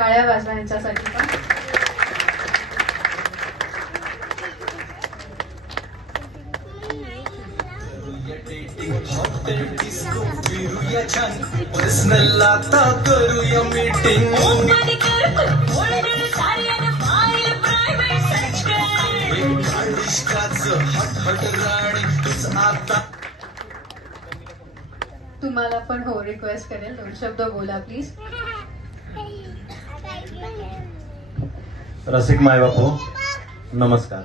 टाळ्या वाजवा यांच्यासाठी पण. पर्सनल आता करूया मीटिंग. तुम्हाला पण हो रिक्वेस्ट करेल, 2 शब्द बोला प्लीज. रसिक माय बापू नमस्कार.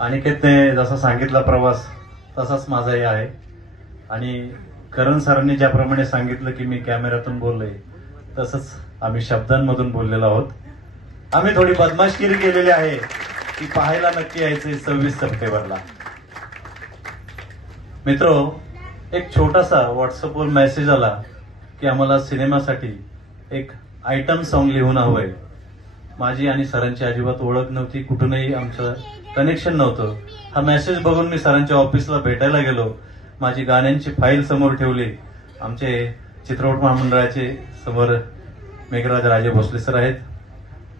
अनिकेतने जसा सांगितला प्रवास तसाच माझाही आहे. आणि करण सरांनी ज्याप्रमाणे सांगितलं की मी कॅमेऱ्यातून बोललोय तसंच आम्ही शब्दांमधून बोललेलो आहोत. आम्ही थोडी बदमाशगिरी केलेली आहे ती पाहायला नक्की यायचंय 26 सप्टेंबरला. मित्रो, एक छोटासा व्हॉट्सअपवर मेसेज आला की आम्हाला सिनेमासाठी एक आयटम सॉन्ग लिहून हवंय. माझी आणि सरांची अजिबात ओळख नव्हती, कुठूनही आमचं कनेक्शन नव्हतं. हा मेसेज बघून मी सरांच्या ऑफिसला भेटायला गेलो. माझी गाण्यांची फाईल समोर ठेवली. आमचे चित्रपट महामंडळाचे समोर मेघराज राजे भोसले सर आहेत.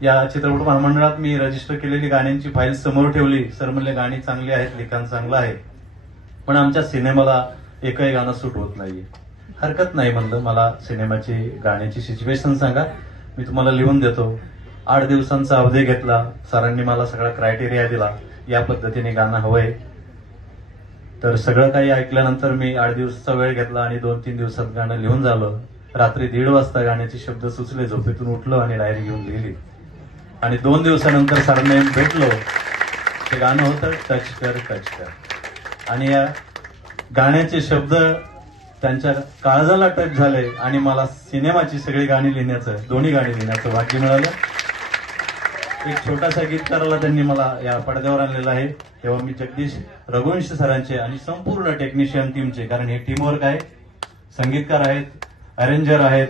या चित्रपट महामंडळात मी रजिस्टर केलेली गाण्यांची फाईल समोर ठेवली. सर म्हणले गाणी चांगली आहेत, लिखाण चांगलं आहे, पण आमच्या सिनेमाला एकही गाणं सूट होत नाहीये. हरकत नाही म्हणलं, मला सिनेमाची गाण्याची सिच्युएशन सांगा, मी तुम्हाला लिहून देतो. 8 दिवसांचा अवधी घेतला. सरांनी मला सगळा क्रायटेरिया दिला, या पद्धतीने गाणं हवंय. तर सगळं काही ऐकल्यानंतर मी 8 दिवसाचा वेळ घेतला आणि 2-3 दिवसात गाणं लिहून झालं. रात्री 1:30 वाजता गाण्याचे शब्द सुचले, झोपेतून उठलो आणि डायरी घेऊन लिहिली. आणि 2 दिवसानंतर सरांना भेटलो. ते गाणं होतं टच कर टच कर. आणि या गाण्याचे शब्द त्यांच्या काळजाला टच झाले आणि मला सिनेमाची सगळी गाणी लिहिण्याचं, दोन्ही गाणी लिहिण्याचं भाग्य मिळालं. एक छोटासा गीतकाराला त्यांनी मला या पडद्यावर आणलेला आहे. तेव्हा मी जगदीश रघुवंश सरांचे आणि संपूर्ण टेक्निशियन टीमचे, कारण हे टीमवर्क आहे, संगीतकार आहेत, अरेंजर आहेत,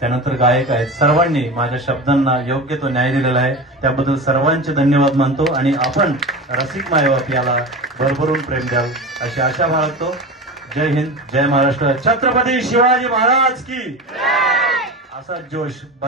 त्यानंतर गायक आहेत, सर्वांनी माझ्या शब्दांना योग्य तो न्याय दिलेला आहे. त्याबद्दल सर्वांचे धन्यवाद मानतो. आणि आपण रसिक मायबाप याला भरभरून प्रेम द्याल अशी आशा बाळगतो. जय हिंद, जय महाराष्ट्र, छत्रपती शिवाजी महाराज की. असा जोश